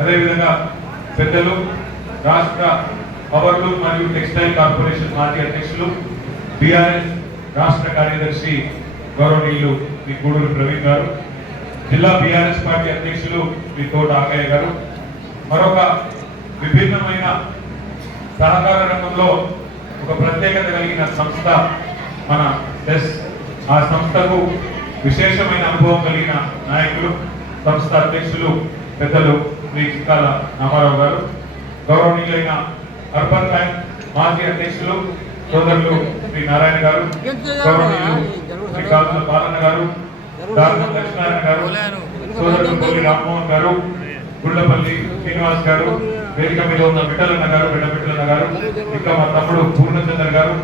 అదేవిధంగా పెద్దలు రాష్ట్ర పవర్లు మరియు టెక్స్టైల్ కార్పొరేషన్ మాజీ అధ్యక్షులు బీఆర్ఎస్ రాష్ట్ర కార్యదర్శి గౌరవనీయులు శ్రీ గూడూరు ప్రవీణ్ గారు, జిల్లా బీఆర్ఎస్ పార్టీ అధ్యక్షులు శ్రీ తోట ఆకయ్య గారు, మరొక విభిన్నమైన సహకార రంగంలో ఒక ప్రత్యేకత కలిగిన సంస్థ మన సెస్. ఆ సంస్థకు విశేషమైన అనుభవం కలిగిన నాయకులు, సంస్థ అధ్యక్షులు పెద్దలు శ్రీ చిక్కాల రామారావు గారు, గౌరవనీయులైన అర్బన్ బ్యాంక్ మాజీ అధ్యక్షులు సోదరులు శ్రీ నారాయణ గారు, గౌరవనీయులు శ్రీ కాలుల పాలన్న గారు, దారుణ లక్ష్మీనారాయణ గారు, సోదరులు కోలి రామ్మోహన్ గారు, గుళ్ళపల్లి శ్రీనివాస్ గారు, వేదిక మీద ఉన్న బిడ్డలన్న గారు, బిడ్డలన్న గారు, ఇంకా మా తమ్ముడు పూర్ణచంద్ర గారు,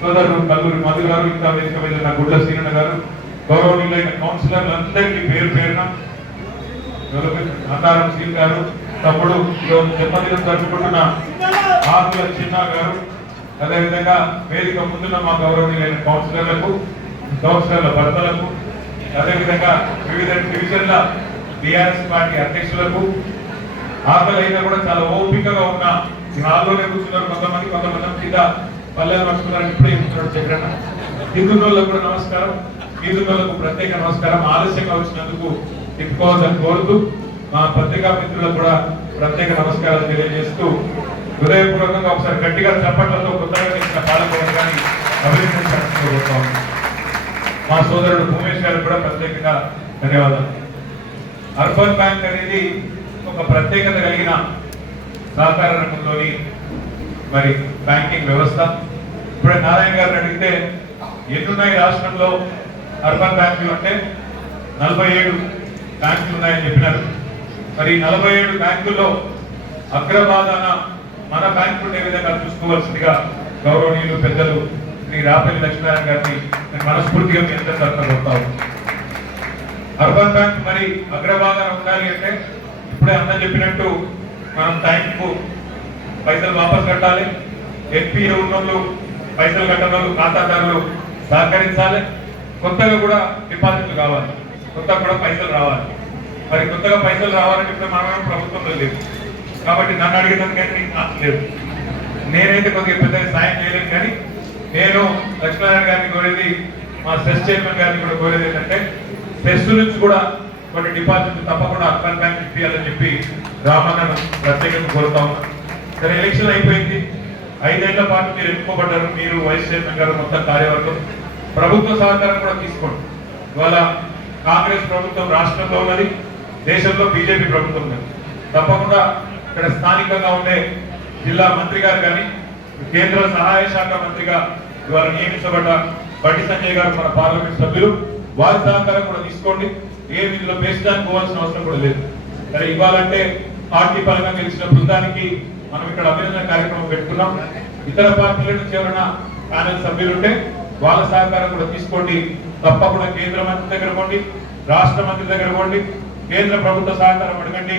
సోదరులు కల్లూరి మధు గారు, ఇంకా వేదిక మీద ఉన్న గుడ్ల శ్రీనన్న గారు, గౌరవనీయులైన కౌన్సిలర్లందరికీ పేరు పేరున అన్నారం శ్రీ గారు, తమ్ముడు జన్మదినం జరుపుకుంటున్న ఆకుల చిన్న గారు, అదేవిధంగా వేదిక ముందున్న మా గౌరవనీయులైన కౌన్సిలర్లకు, కౌన్సిలర్ల భర్తలకు, అదేవిధంగా వివిధ డివిజన్ల బీఆర్ఎస్ పార్టీ అధ్యక్షులకు, ఆకలి అయినా కూడా చాలా ఓపికగా ఉన్న నాలుగునే కూర్చున్నారు కొంతమంది కింద పల్లెలు పట్టుకున్నారు. ఇప్పుడే చెప్తున్నాడు చక్రన్న. హిందువులకు కూడా నమస్కారం, హిందువులకు ప్రత్యేక నమస్కారం. ఆలస్యంగా వచ్చినందుకు తిప్పుకోవాలని కోరుతూ మా పత్రికా మిత్రులకు కూడా ప్రత్యేక నమస్కారాలు తెలియజేస్తూ హృదయపూర్వకంగా ఒకసారి గట్టిగా చప్పట్లతో కొత్తగా చేసిన పాలకవర్గాన్ని అభినందించాల్సిందిగా మా సోదరుడు భూమేష్ గారికి కూడా ప్రత్యేకంగా ధన్యవాదాలు. అర్బన్ బ్యాంక్ అనేది ఒక ప్రత్యేకత కలిగిన సహకార రంగంలోని మరి బ్యాంకింగ్ వ్యవస్థ. ఇప్పుడే నారాయణ గారిని అడిగితే ఎన్నున్నాయి రాష్ట్రంలో అర్బన్ బ్యాంకులు అంటే 47 బ్యాంకులు ఉన్నాయని చెప్పినారు. మరి 47 బ్యాంకుల్లో అగ్రభాగాన మన బ్యాంకు ఏ విధంగా చూసుకోవాల్సిందిగా గౌరవనీయులు పెద్దలు శ్రీ రాపల్లి లక్ష్మీనారాయణ గారిని నేను మనస్ఫూర్తిగా మీ అందరూ తరపున అర్బన్ బ్యాంక్ మరి అగ్రభాగాన ఉండాలి అంటే ఇప్పుడే అన్న చెప్పినట్టు మనం టైంకు పైసలు వాపస్ కట్టాలి. ఎన్పిఏ ఉన్నోళ్ళు, పైసలు కట్టడం ఖాతాదారులు సహకరించాలి. కొత్తగా కూడా డిపాజిట్లు కావాలి, కొత్తగా కూడా పైసలు రావాలి. మరి కొత్తగా పైసలు రావాలంటే ఇప్పుడు మనం ప్రభుత్వంలో లేదు కాబట్టి నన్ను అడిగేదానికైతే నాకు లేదు. నేనైతే కొద్దిగా పెద్దగా సాయం చేయలేను. కానీ నేను లక్ష్మీనారాయణ గారిని కోరేది, మా సెస్ చైర్మన్ గారిని కూడా కోరేది ఏంటంటే సెస్ నుంచి కూడా కొన్ని డిపాజిట్లు తప్పకుండా అర్బన్ బ్యాంక్ ఇప్పించాలని చెప్పి రామన్నను ప్రత్యేకంగా కోరుతా ఉన్నా. సరే, ఎలక్షన్ అయిపోయింది. 5 ఏళ్ల పాటు మీరు ఎన్నుకోబడ్డారు. మీరు వైస్ చైర్మన్ గారు, మొత్తం కార్యవర్గం, ప్రభుత్వ సహకారం కూడా తీసుకోండి. ఇవాళ కాంగ్రెస్ ప్రభుత్వం రాష్ట్రంలో ఉన్నది, దేశంలో బీజేపీ ప్రభుత్వం ఉన్నది. తప్పకుండా ఇక్కడ స్థానికంగా ఉండే జిల్లా మంత్రి గారు కానీ, కేంద్ర సహాయ శాఖ మంత్రిగా ఇవాళ నియమించబడ్డ బండి సంజయ్ గారు, మన పార్లమెంట్ సభ్యులు, వారి సహకారం కూడా తీసుకోండి. ఏ విధిలో బేస్డానికి పోవాల్సిన అవసరం కూడా లేదు. సరే, ఇవ్వాలంటే పార్టీ పరంగా గెలిచిన బృందానికి మనం ఇక్కడ అభినందన కార్యక్రమం పెట్టుకున్నాం. ఇతర పార్టీల నుంచి ఎవరైనా ప్యానెల్ సభ్యులుంటే వాళ్ళ సహకారం కూడా తీసుకోండి. తప్పకుండా కేంద్ర మంత్రి దగ్గర పోండి, రాష్ట్ర మంత్రి దగ్గర పోండి, కేంద్ర ప్రభుత్వ సహకారం అడగండి,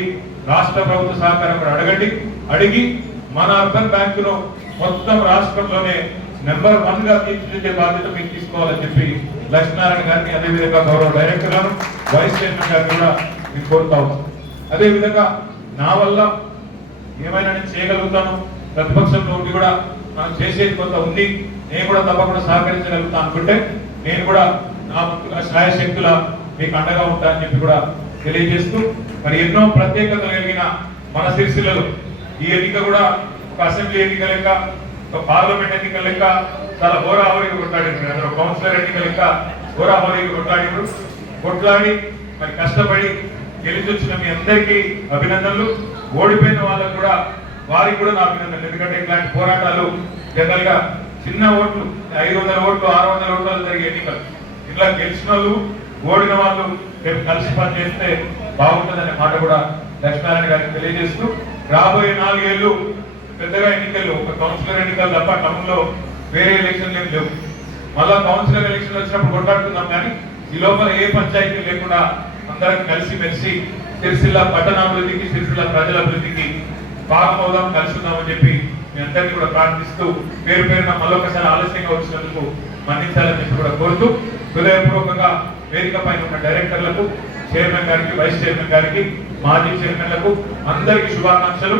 రాష్ట్ర ప్రభుత్వ సహకారం కూడా అడగండి. అడిగి మన అర్బన్ బ్యాంకును మొత్తం రాష్ట్రంలోనే నెంబర్ 1 గా తీర్చిదిద్దే బాధ్యత మీకు తీసుకోవాలని చెప్పి లక్ష్మీనారాయణ గారిని, అదేవిధంగా గౌరవ డైరెక్టర్లను, వైస్ చైర్మన్ గారిని కూడా మీకు కోరుతా ఉన్నాం. అదేవిధంగా నా వల్ల ఏమైనా నేను చేయగలుగుతాను, ప్రతిపక్షంలో ఉండి కూడా మనం చేసేది కొంత ఉంది, నేను కూడా తప్పకుండా సహకరించగలుగుతాను అనుకుంటే నేను కూడా నా శ్రాయశక్తుల మీకు అండగా ఉంటా అని చెప్పి కూడా తెలియజేస్తూ, మరి ఎన్నో ప్రత్యేకతలు కలిగిన మన సిరిసిల్లలో ఈ ఎన్నిక కూడా ఒక అసెంబ్లీ ఎన్నిక లెక్క, ఒక పార్లమెంట్ ఎన్నికల లెక్క చాలా హోరాహోరీగా కొట్లాడింది. అందరూ కౌన్సిలర్ ఎన్నికల లెక్క హోరాహోరీగా కొట్లాడి మరి కష్టపడి గెలిచి వచ్చిన మీ అందరికీ అభినందనలు. ఓడిపోయిన వాళ్ళకు కూడా, వారికి కూడా నా అభినందనలు. ఎందుకంటే ఇట్లాంటి పోరాటాలు జనరల్ గా చిన్న ఓట్లు, 500 ఓట్లు 600 ఓట్లు జరిగే ఎన్నికలు, ఇట్లా గెలిచిన వాళ్ళు, ఓడిన వాళ్ళు రేపు కలిసి పనిచేస్తే బాగుంటుందనే మాట కూడా లక్ష్మీనారాయణ గారికి తెలియజేస్తూ, రాబోయే 4 ఏళ్ళు పెద్దగా ఎన్నికలు, ఒక కౌన్సిలర్ ఎన్నికలు తప్ప టౌన్ లో వేరే ఎలక్షన్లు ఏం లేవు. మళ్ళా కౌన్సిలర్ ఎలక్షన్ వచ్చినప్పుడు కొట్లాడుతున్నాం. కానీ ఈ లోపల ఏ పంచాయతీ లేకుండా అందరం కలిసి మెలిసి సిరిసిల్ల పట్టణాభివృద్ధికి, సిరిసిల్ల ప్రజల అభివృద్ధికి భాగమవుదాం, కలుసుకుందామని చెప్పి మీ అందరికీ కూడా ప్రార్థిస్తూ, పేరు పేరున మళ్ళొకసారి ఆలస్యంగా వచ్చినందుకు మన్నించాలని చెప్పి కూడా కోరుతూ, హృదయపూర్వకంగా వేదిక పైన ఉన్న డైరెక్టర్లకు, చైర్మన్ గారికి, వైస్ చైర్మన్ గారికి, మాజీ చైర్మన్లకు అందరికీ శుభాకాంక్షలు.